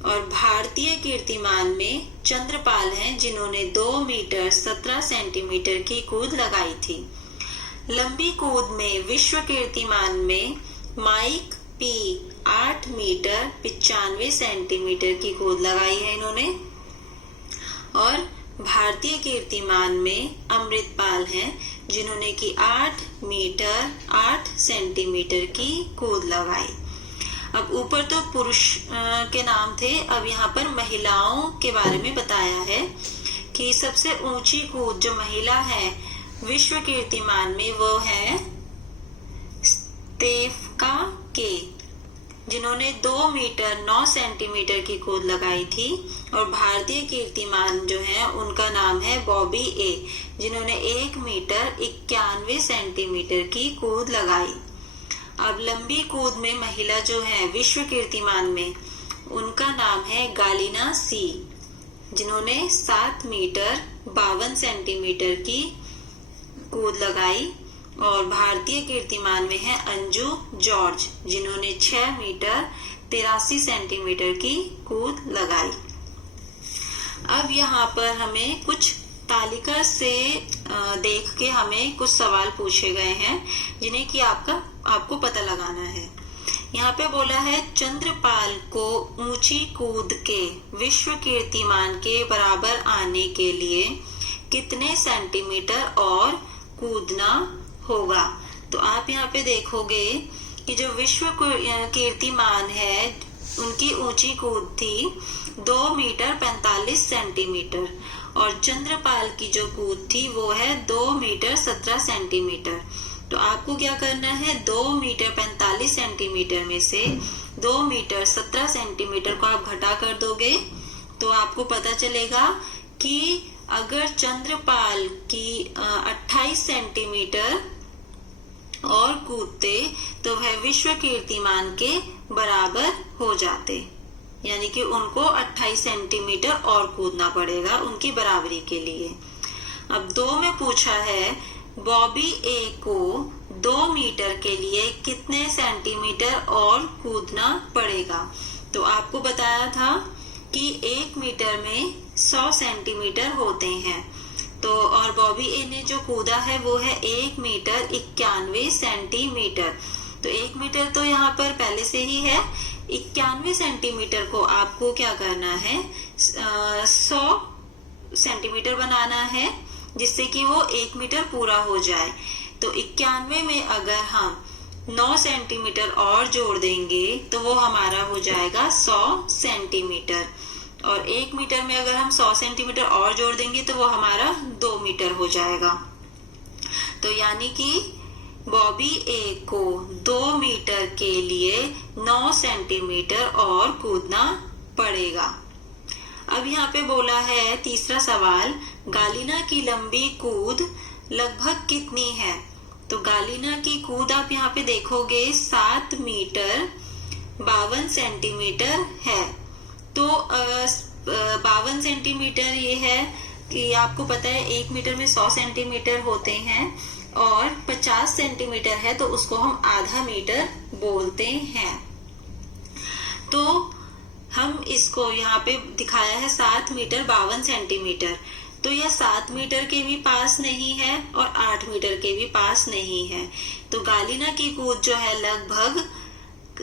और भारतीय कीर्तिमान में चंद्रपाल हैं जिन्होंने 2 मीटर 17 सेंटीमीटर की कूद लगाई थी। लंबी कूद में विश्व कीर्तिमान में माइक पी 8 मीटर 95 सेंटीमीटर की कूद लगाई है इन्होंने। और भारतीय कीर्तिमान में अमृतपाल हैं जिन्होंने की 8 मीटर 8 सेंटीमीटर की कूद लगाई। अब ऊपर तो पुरुष के नाम थे, अब यहाँ पर महिलाओं के बारे में बताया है कि सबसे ऊंची कूद जो महिला है विश्व कीर्तिमान में वो है स्टेफका के, जिन्होंने 2 मीटर 9 सेंटीमीटर की कूद लगाई थी। और भारतीय कीर्तिमान जो है उनका नाम है बॉबी ए, जिन्होंने 1 मीटर 91 सेंटीमीटर की कूद लगाई। अब लंबी कूद में महिला जो है विश्व कीर्तिमान में उनका नाम है गालिना सी, जिन्होंने 7 मीटर 52 सेंटीमीटर की कूद लगाई। और भारतीय कीर्तिमान में है अंजू जॉर्ज, जिन्होंने 6 मीटर 83 सेंटीमीटर की कूद लगाई। अब यहाँ पर हमें कुछ तालिका से देख के हमें कुछ सवाल पूछे गए हैं जिन्हें कि आपको पता लगाना है। यहाँ पे बोला है चंद्रपाल को ऊंची कूद के विश्व कीर्तिमान के बराबर आने के लिए कितने सेंटीमीटर और कूदना होगा। तो आप यहाँ पे देखोगे कि जो विश्व कीर्तिमान है उनकी ऊंची कूद थी 2 मीटर 45 सेंटीमीटर और चंद्रपाल की जो कूद थी वो है 2 मीटर 17 सेंटीमीटर। तो आपको क्या करना है, 2 मीटर 45 सेंटीमीटर में से 2 मीटर 17 सेंटीमीटर को आप घटा कर दोगे तो आपको पता चलेगा कि अगर चंद्रपाल की 28 सेंटीमीटर और कूदते तो वह विश्व कीर्तिमान के बराबर हो जाते, यानी कि उनको 28 सेंटीमीटर और कूदना पड़ेगा उनकी बराबरी के लिए। अब 2 में पूछा है बॉबी ए को 2 मीटर के लिए कितने सेंटीमीटर और कूदना पड़ेगा। तो आपको बताया था कि 1 मीटर में 100 सेंटीमीटर होते हैं। तो और बॉबी ए ने जो कूदा है वो है 1 मीटर 91 सेंटीमीटर। तो 1 मीटर तो यहाँ पर पहले से ही है, 91 सेंटीमीटर को आपको क्या करना है, 100 सेंटीमीटर बनाना है जिससे कि वो 1 मीटर पूरा हो जाए। तो 91 में अगर हम 9 सेंटीमीटर और जोड़ देंगे तो वो हमारा हो जाएगा 100 सेंटीमीटर और 1 मीटर में अगर हम 100 सेंटीमीटर और जोड़ देंगे तो वो हमारा 2 मीटर हो जाएगा। तो यानी कि बॉबी ए को 2 मीटर के लिए 9 सेंटीमीटर और कूदना पड़ेगा। अब यहाँ पे बोला है तीसरा सवाल, गालिना की लंबी कूद लगभग कितनी है। तो गालिना की कूद आप यहाँ पे देखोगे 7 मीटर 52 सेंटीमीटर है। तो 52 सेंटीमीटर ये है कि आपको पता है 1 मीटर में 100 सेंटीमीटर होते हैं और 50 सेंटीमीटर है तो उसको हम आधा मीटर बोलते हैं। तो हम इसको यहाँ पे दिखाया है 7 मीटर 52 सेंटीमीटर। तो यह 7 मीटर के भी पास नहीं है और 8 मीटर के भी पास नहीं है। तो गालिना की कूद जो है लगभग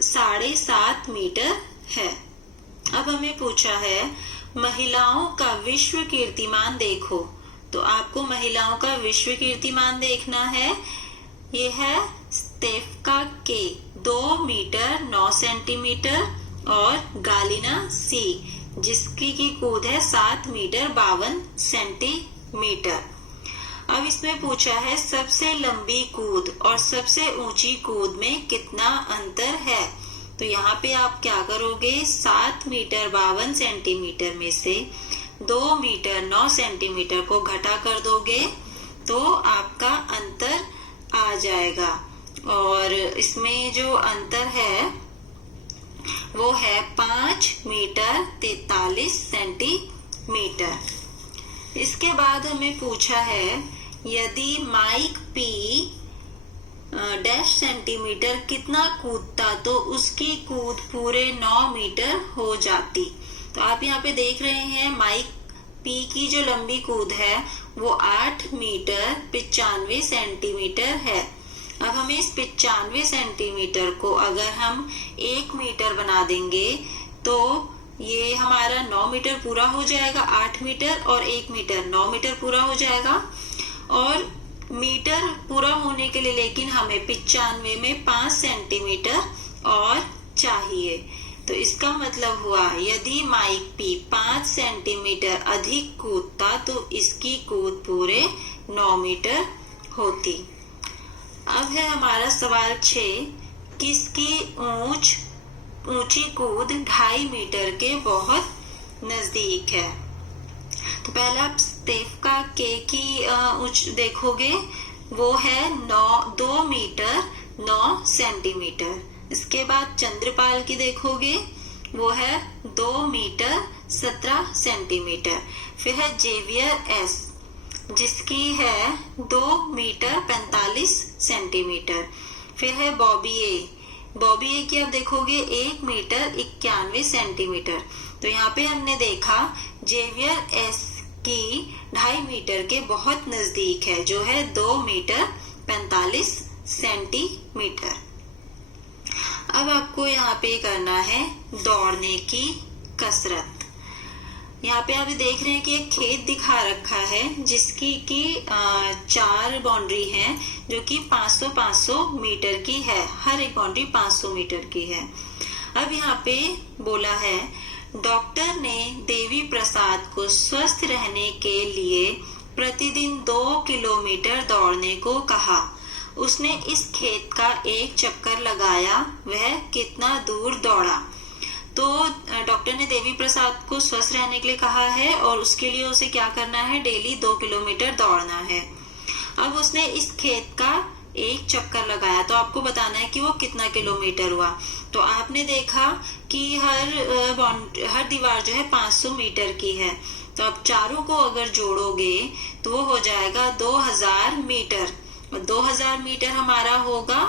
7.5 मीटर है। अब हमें पूछा है महिलाओं का विश्व कीर्तिमान देखो। तो आपको महिलाओं का विश्व कीर्तिमान देखना है। ये है स्टेफका के 2 मीटर 9 सेंटीमीटर और गालिना सी जिसकी की कूद है 7 मीटर 52 सेंटीमीटर। अब इसमें पूछा है सबसे लंबी कूद और सबसे ऊंची कूद में कितना अंतर है। तो यहाँ पे आप क्या करोगे, 7 मीटर 52 सेंटीमीटर में से 2 मीटर 9 सेंटीमीटर को घटा कर दोगे तो आपका अंतर आ जाएगा। और इसमें जो अंतर है वो है 5 मीटर 43 सेंटीमीटर। इसके बाद हमें पूछा है यदि माइक पी डैश सेंटीमीटर कितना कूदता तो उसकी कूद पूरे 9 मीटर हो जाती। तो आप यहाँ पे देख रहे हैं माइक पी की जो लंबी कूद है वो 8 मीटर 95 सेंटीमीटर है। अब हमें इस 95 सेंटीमीटर को अगर हम 1 मीटर बना देंगे तो ये हमारा 9 मीटर पूरा हो जाएगा, 8 मीटर और 1 मीटर 9 मीटर पूरा हो जाएगा। और मीटर पूरा होने के लिए लेकिन हमें 95 में 5 सेंटीमीटर और चाहिए। तो इसका मतलब हुआ यदि माइक पी 5 सेंटीमीटर अधिक कूदता तो इसकी कूद पूरे 9 मीटर होती। अब है हमारा सवाल 6, किसकी ऊंची कूद 2.5 मीटर के बहुत नजदीक है। तो पहले आप स्टेफका के की देखोगे वो है 2 मीटर 9 सेंटीमीटर। इसके बाद चंद्रपाल की देखोगे वो है 2 मीटर 17 सेंटीमीटर। फिर है जेवियर एस जिसकी है 2 मीटर 45 सेंटीमीटर। फिर है बॉबी ए की आप देखोगे 1 मीटर 91 सेंटीमीटर। तो यहाँ पे हमने देखा जेवियर एस की 2.5 मीटर के बहुत नजदीक है जो है 2 मीटर 45 सेंटीमीटर। अब आपको यहाँ पे करना है दौड़ने की कसरत। यहाँ पे आप देख रहे हैं कि एक खेत दिखा रखा है जिसकी की 4 बाउंड्री है जो कि 500 मीटर की है। हर एक बाउंड्री 500 मीटर की है। अब यहाँ पे बोला है, डॉक्टर ने देवी प्रसाद को स्वस्थ रहने के लिए प्रतिदिन 2 किलोमीटर दौड़ने को कहा। उसने इस खेत का एक चक्कर लगाया, वह कितना दूर दौड़ा? तो डॉक्टर ने देवी प्रसाद को स्वस्थ रहने के लिए कहा है और उसके लिए उसे क्या करना है, डेली 2 किलोमीटर दौड़ना है। अब उसने इस खेत का एक चक्कर लगाया, तो आपको बताना है कि वो कितना किलोमीटर हुआ। तो आपने देखा कि हर दीवार जो है 500 मीटर की है, तो आप चारों को अगर जोड़ोगे तो वो हो जाएगा 2000 मीटर। 2000 मीटर हमारा होगा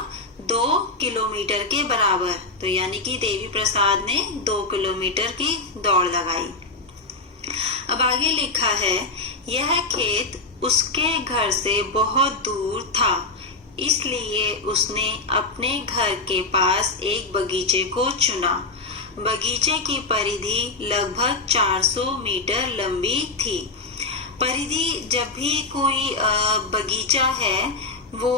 2 किलोमीटर के बराबर। तो यानी कि देवी प्रसाद ने 2 किलोमीटर की दौड़ लगाई। अब आगे लिखा है, यह खेत उसके घर से बहुत दूर था, इसलिए उसने अपने घर के पास एक बगीचे को चुना। बगीचे की परिधि लगभग 400 मीटर लंबी थी। परिधि, जब भी कोई बगीचा है वो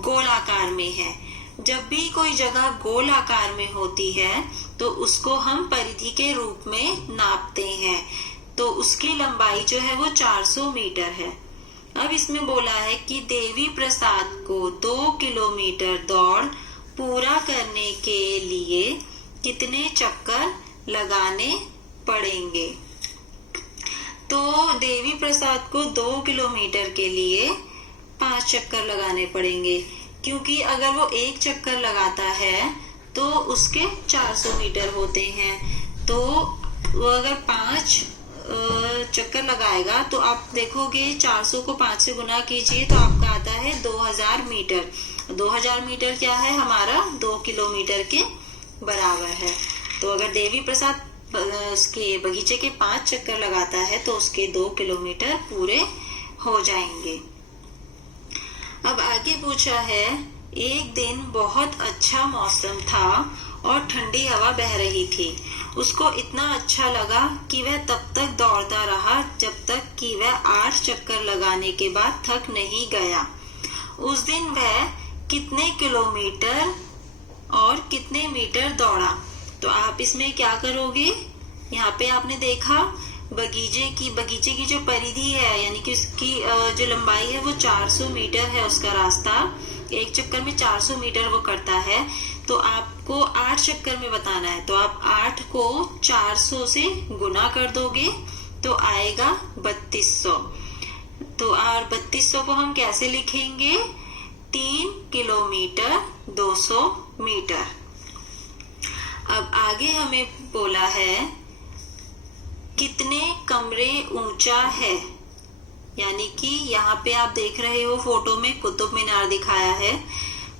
गोलाकार में है। जब भी कोई जगह गोलाकार में होती है तो उसको हम परिधि के रूप में नापते हैं। तो उसकी लंबाई जो है वो 400 मीटर है। अब इसमें बोला है कि देवी प्रसाद को 2 किलोमीटर दौड़ पूरा करने के लिए कितने चक्कर लगाने पड़ेंगे? तो देवी प्रसाद को 2 किलोमीटर के लिए 5 चक्कर लगाने पड़ेंगे, क्योंकि अगर वो एक चक्कर लगाता है तो उसके 400 मीटर होते हैं। तो वो अगर 5 चक्कर लगाएगा तो आप देखोगे 400 को 5 से गुना कीजिए तो आपका आता है 2000 मीटर। 2000 मीटर क्या है, हमारा 2 किलोमीटर के बराबर है। तो अगर देवी प्रसाद उसके बगीचे के 5 चक्कर लगाता है तो उसके 2 किलोमीटर पूरे हो जाएंगे। अब आगे पूछा है, एक दिन बहुत अच्छा मौसम था और ठंडी हवा बह रही थी। उसको इतना अच्छा लगा कि वह तब तक दौड़ता रहा जब तक कि वह 8 चक्कर लगाने के बाद थक नहीं गया। उस दिन वह कितने किलोमीटर और कितने मीटर दौड़ा? तो आप इसमें क्या करोगे, यहाँ पे आपने देखा बगीचे की जो परिधि है, यानी कि उसकी जो लंबाई है वो 400 मीटर है। उसका रास्ता एक चक्कर में 400 मीटर वो करता है। तो आपको 8 चक्कर में बताना है, तो आप 8 को 400 से गुना कर दोगे तो आएगा 3200। तो और 3200 को हम कैसे लिखेंगे, 3 किलोमीटर 200 मीटर। अब आगे हमें बोला है, कितने कमरे ऊंचा है? यानी कि यहाँ पे आप देख रहे हो फोटो में कुतुब मीनार दिखाया है।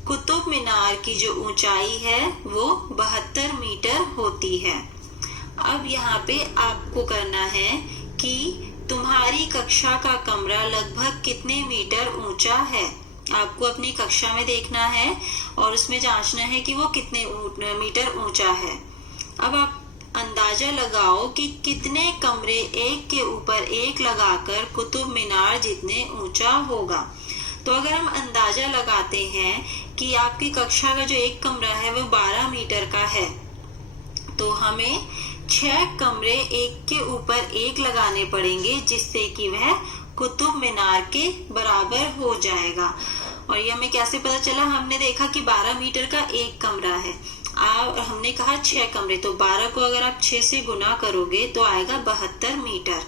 कुतुब मीनार की जो ऊंचाई है वो 72 मीटर होती है। अब यहाँ पे आपको करना है कि तुम्हारी कक्षा का कमरा लगभग कितने मीटर ऊंचा है। आपको अपनी कक्षा में देखना है और उसमें जांचना है कि वो कितने मीटर ऊंचा है। अब आप अंदाजा लगाओ कि कितने कमरे एक के ऊपर एक लगाकर कुतुब मीनार जितने ऊंचा होगा। तो अगर हम अंदाजा लगाते हैं कि आपकी कक्षा का जो एक कमरा है वो 12 मीटर का है, तो हमें 6 कमरे एक के ऊपर एक लगाने पड़ेंगे, जिससे कि वह कुतुब मीनार के बराबर हो जाएगा। और ये हमें कैसे पता चला, हमने देखा कि 12 मीटर का एक कमरा है, हमने कहा 6 कमरे, तो 12 को अगर आप 6 से गुना करोगे तो आएगा 72 मीटर,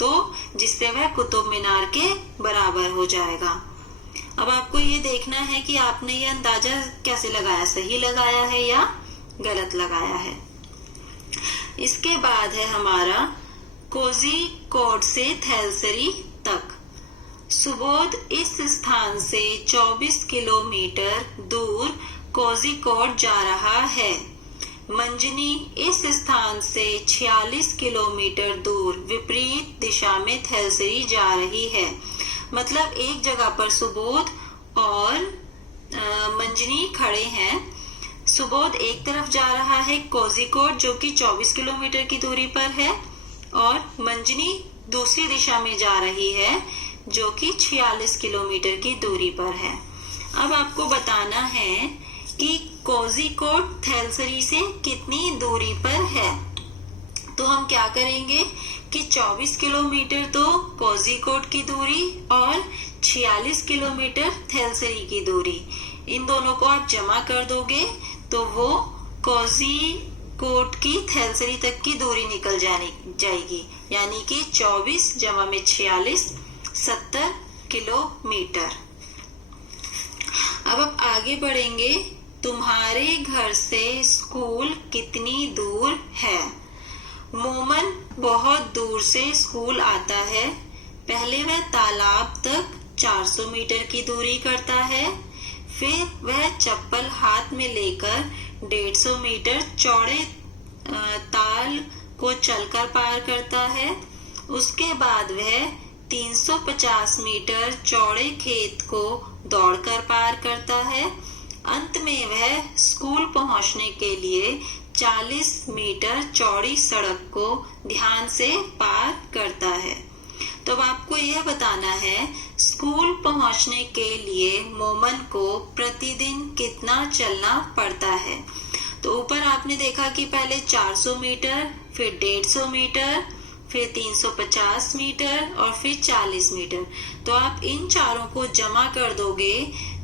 तो जिससे वह कुतुब मीनार के बराबर हो जाएगा। अब आपको ये देखना है कि आपने ये अंदाजा कैसे लगाया, सही लगाया है या गलत लगाया है। इसके बाद है हमारा कोझिकोड से थैलसरी तक। सुबोध इस स्थान से 24 किलोमीटर दूर कोझिकोड जा रहा है। मंजनी इस स्थान से 46 किलोमीटर दूर विपरीत दिशा में थैलसरी जा रही है। मतलब एक जगह पर सुबोध और मंजनी खड़े हैं। सुबोध एक तरफ जा रहा है कोझिकोड जो कि 24 किलोमीटर की दूरी पर है, और मंजनी दूसरी दिशा में जा रही है जो कि 46 किलोमीटर की दूरी पर है। अब आपको बताना है कि कोझिकोड थैलसरी से कितनी दूरी पर है। तो हम क्या करेंगे कि 24 किलोमीटर तो कोझिकोड की दूरी और 46 किलोमीटर थैलसरी की दूरी, इन दोनों को आप जमा कर दोगे तो वो कोझिकोड की थैलसरी तक की दूरी निकल जाएगी, यानी कि 24 जमा में 46, 70 किलोमीटर। अब आप आगे बढ़ेंगे। तुम्हारे घर से स्कूल कितनी दूर है। मोमन बहुत दूर से स्कूल आता है। पहले वह तालाब तक 400 मीटर की दूरी करता है, फिर वह चप्पल हाथ में लेकर 150 मीटर चौड़े ताल को चलकर पार करता है। उसके बाद वह 350 मीटर चौड़े खेत को दौड़कर पार करता है। अंत में वह स्कूल पहुंचने के लिए 40 मीटर चौड़ी सड़क को ध्यान से पार करता है। तो अब आपको यह बताना है स्कूल पहुंचने के लिए मोमन को प्रतिदिन कितना चलना पड़ता है। तो ऊपर आपने देखा कि पहले 400 मीटर, फिर 150 मीटर, फिर 350 मीटर और फिर 40 मीटर। तो आप इन चारों को जमा कर दोगे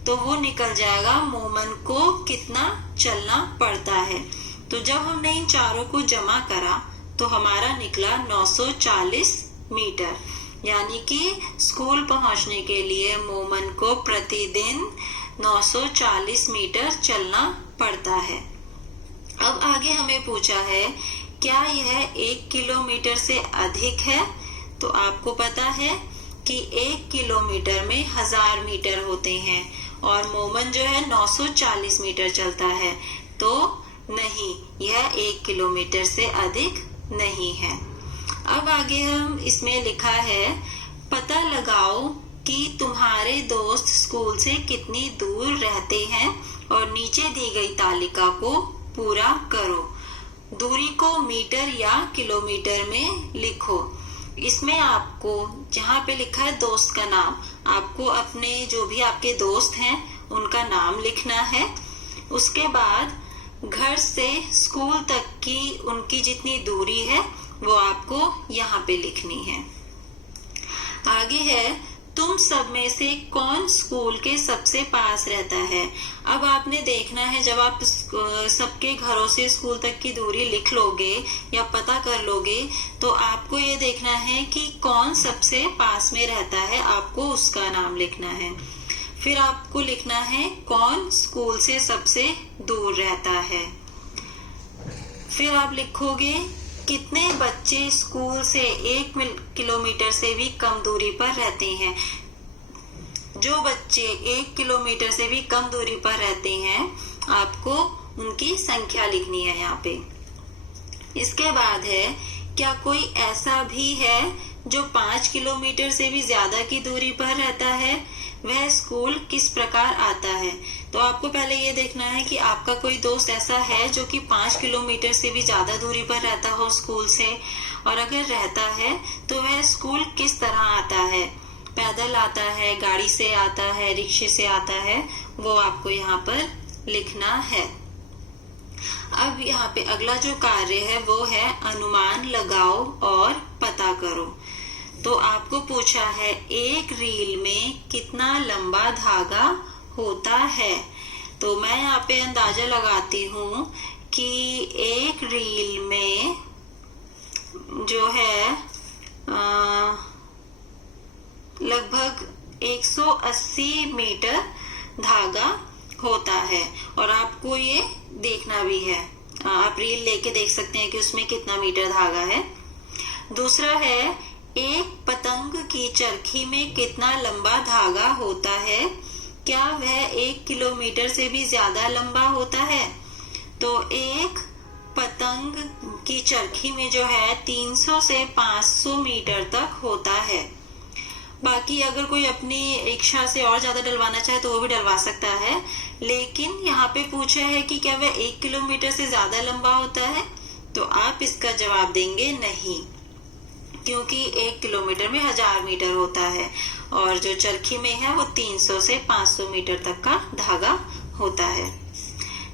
तो वो निकल जाएगा मोमन को कितना चलना पड़ता है। तो जब हमने इन चारों को जमा करा तो हमारा निकला 940 मीटर, यानी कि स्कूल पहुंचने के लिए मोमन को प्रतिदिन 940 मीटर चलना पड़ता है। अब आगे हमें पूछा है क्या यह 1 किलोमीटर से अधिक है। तो आपको पता है कि 1 किलोमीटर में 1000 मीटर होते हैं और मोमन जो है 940 मीटर चलता है, तो नहीं, यह 1 किलोमीटर से अधिक नहीं है। अब आगे हम इसमें लिखा है पता लगाओ कि तुम्हारे दोस्त स्कूल से कितनी दूर रहते हैं और नीचे दी गई तालिका को पूरा करो। दूरी को मीटर या किलोमीटर में लिखो। इसमें आपको जहाँ पे लिखा है दोस्त का नाम, आपको अपने जो भी आपके दोस्त हैं उनका नाम लिखना है। उसके बाद घर से स्कूल तक की उनकी जितनी दूरी है वो आपको यहाँ पे लिखनी है। आगे है तुम सब में से कौन स्कूल के सबसे पास रहता है। अब आपने देखना है जब आप सबके घरों से स्कूल तक की दूरी लिख लोगे या पता कर लोगे तो आपको ये देखना है कि कौन सबसे पास में रहता है, आपको उसका नाम लिखना है। फिर आपको लिखना है कौन स्कूल से सबसे दूर रहता है। फिर आप लिखोगे कितने बच्चे स्कूल से 1 किलोमीटर से भी कम दूरी पर रहते हैं। जो बच्चे 1 किलोमीटर से भी कम दूरी पर रहते हैं आपको उनकी संख्या लिखनी है यहाँ पे। इसके बाद है क्या कोई ऐसा भी है जो 5 किलोमीटर से भी ज्यादा की दूरी पर रहता है, वह स्कूल किस प्रकार आता है। तो आपको पहले ये देखना है कि आपका कोई दोस्त ऐसा है जो कि 5 किलोमीटर से भी ज्यादा दूरी पर रहता हो स्कूल से, और अगर रहता है तो वह स्कूल किस तरह आता है, पैदल आता है, गाड़ी से आता है, रिक्शे से आता है, वो आपको यहाँ पर लिखना है। अब यहाँ पे अगला जो कार्य है वो है अनुमान लगाओ और पता करो। तो आपको पूछा है एक रील में कितना लंबा धागा होता है। तो मैं यहाँ पे अंदाजा लगाती हूँ कि एक रील में जो है लगभग 180 मीटर धागा होता है, और आपको ये देखना भी है। आप रील लेके देख सकते हैं कि उसमें कितना मीटर धागा है। दूसरा है एक पतंग की चरखी में कितना लंबा धागा होता है, क्या वह 1 किलोमीटर से भी ज्यादा लंबा होता है। तो एक पतंग की चरखी में जो है 300 से 500 मीटर तक होता है। बाकी अगर कोई अपनी इच्छा से और ज्यादा डलवाना चाहे तो वो भी डलवा सकता है, लेकिन यहाँ पे पूछा है कि क्या वह 1 किलोमीटर से ज्यादा लंबा होता है। तो आप इसका जवाब देंगे नहीं, क्योंकि 1 किलोमीटर में 1000 मीटर होता है और जो चरखी में है वो 300 से 500 मीटर तक का धागा होता है।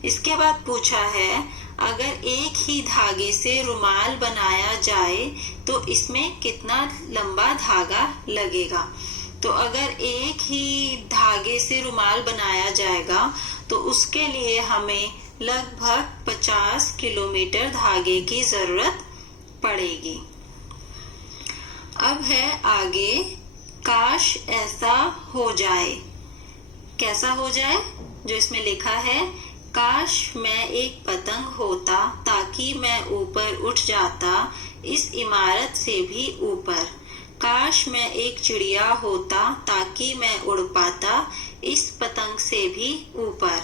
इसके बाद पूछा है अगर एक ही धागे से रुमाल बनाया जाए तो इसमें कितना लंबा धागा लगेगा। तो अगर एक ही धागे से रुमाल बनाया जाएगा तो उसके लिए हमें लगभग 50 किलोमीटर धागे की जरूरत पड़ेगी। अब है आगे, काश ऐसा हो जाए। कैसा हो जाए? जो इसमें लिखा है, काश मैं एक पतंग होता ताकि मैं ऊपर उठ जाता इस इमारत से भी ऊपर। काश मैं एक चिड़िया होता ताकि मैं उड़ पाता इस पतंग से भी ऊपर।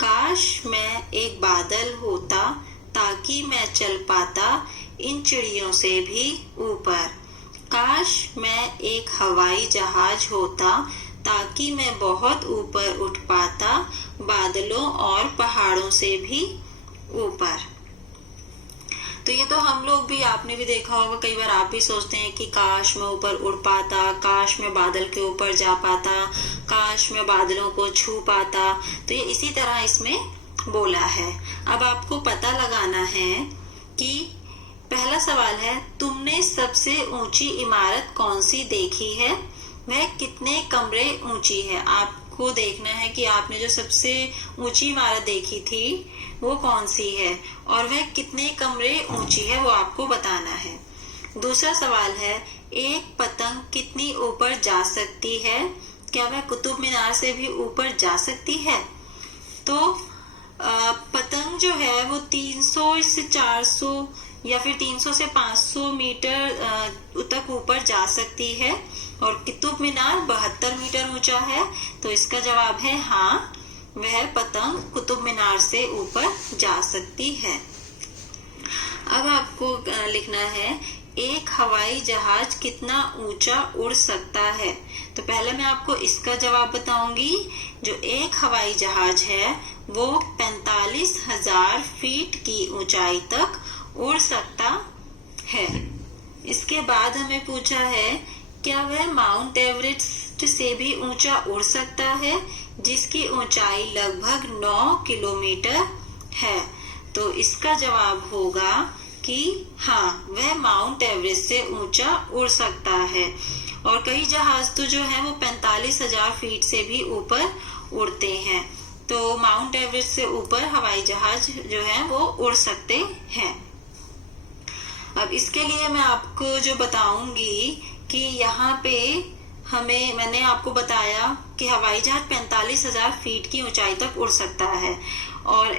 काश मैं एक बादल होता ताकि मैं चल पाता इन चिड़ियों से भी ऊपर। काश मैं एक हवाई जहाज होता ताकि मैं बहुत ऊपर उठ पाता बादलों और पहाड़ों से भी ऊपर। तो ये तो हम लोग भी, आपने भी देखा होगा, कई बार आप भी सोचते हैं कि काश मैं ऊपर उड़ पाता, काश मैं बादल के ऊपर जा पाता, काश मैं बादलों को छू पाता। तो ये इसी तरह इसमें बोला है। अब आपको पता लगाना है कि पहला सवाल है, तुमने सबसे ऊंची इमारत कौन सी देखी है? वह कितने कमरे ऊंची है? आपको देखना है कि आपने जो सबसे ऊंची इमारत देखी थी वो कौन सी है और वह कितने कमरे ऊंची है, वो आपको बताना है। दूसरा सवाल है, एक पतंग कितनी ऊपर जा सकती है? क्या वह कुतुब मीनार से भी ऊपर जा सकती है? तो पतंग जो है वो 300 से 400 या फिर 300 से 500 मीटर तक ऊपर जा सकती है और कुतुब मीनार 72 मीटर ऊंचा है। तो इसका जवाब है हाँ, वह पतंग कुतुब मीनार से ऊपर जा सकती है। अब आपको लिखना है, एक हवाई जहाज कितना ऊंचा उड़ सकता है? तो पहले मैं आपको इसका जवाब बताऊंगी। जो एक हवाई जहाज है वो 45,000 फीट की ऊंचाई तक उड़ सकता है। इसके बाद हमें पूछा है, क्या वह माउंट एवरेस्ट से भी ऊंचा उड़ सकता है, जिसकी ऊंचाई लगभग 9 किलोमीटर है? तो इसका जवाब होगा कि हाँ, वह माउंट एवरेस्ट से ऊंचा उड़ सकता है। और कई जहाज तो जो है वो 45,000 फीट से भी ऊपर उड़ते हैं। तो माउंट एवरेस्ट से ऊपर हवाई जहाज जो है वो उड़ सकते हैं। अब इसके लिए मैं आपको जो बताऊंगी कि यहाँ पे मैंने आपको बताया कि हवाई जहाज 45,000 फीट की ऊंचाई तक उड़ सकता है और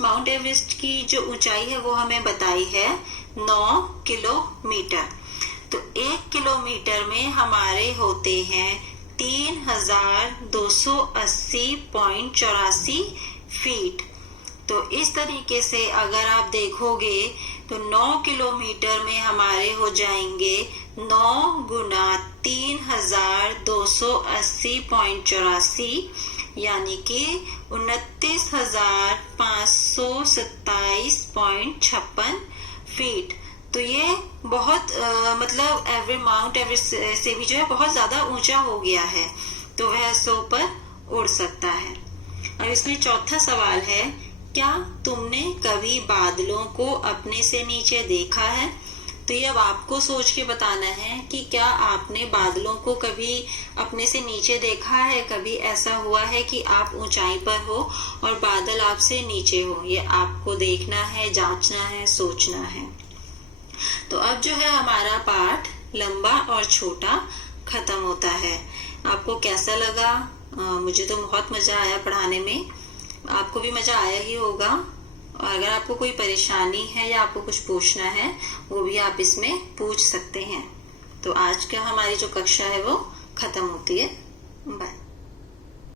माउंट एवरेस्ट की जो ऊंचाई है वो हमें बताई है 9 किलोमीटर। तो 1 किलोमीटर में हमारे होते हैं 3,280.84 फीट। तो इस तरीके से अगर आप देखोगे तो 9 किलोमीटर में हमारे हो जाएंगे 9 गुना 3,280.84 यानी कि 29,527.56 फीट। तो ये बहुत मतलब माउंट एवरेस्ट से भी जो है बहुत ज्यादा ऊंचा हो गया है, तो वह 100 पर उड़ सकता है। अब इसमें चौथा सवाल है, क्या तुमने कभी बादलों को अपने से नीचे देखा है? तो ये अब आपको सोच के बताना है कि क्या आपने बादलों को कभी अपने से नीचे देखा है? कभी ऐसा हुआ है कि आप ऊंचाई पर हो और बादल आपसे नीचे हो? ये आपको देखना है, जांचना है, सोचना है। तो अब जो है हमारा पाठ लंबा और छोटा खत्म होता है। आपको कैसा लगा? मुझे तो बहुत मजा आया पढ़ाने में, आपको भी मजा आया ही होगा। और अगर आपको कोई परेशानी है या आपको कुछ पूछना है वो भी आप इसमें पूछ सकते हैं। तो आज का हमारी जो कक्षा है वो खत्म होती है। बाय।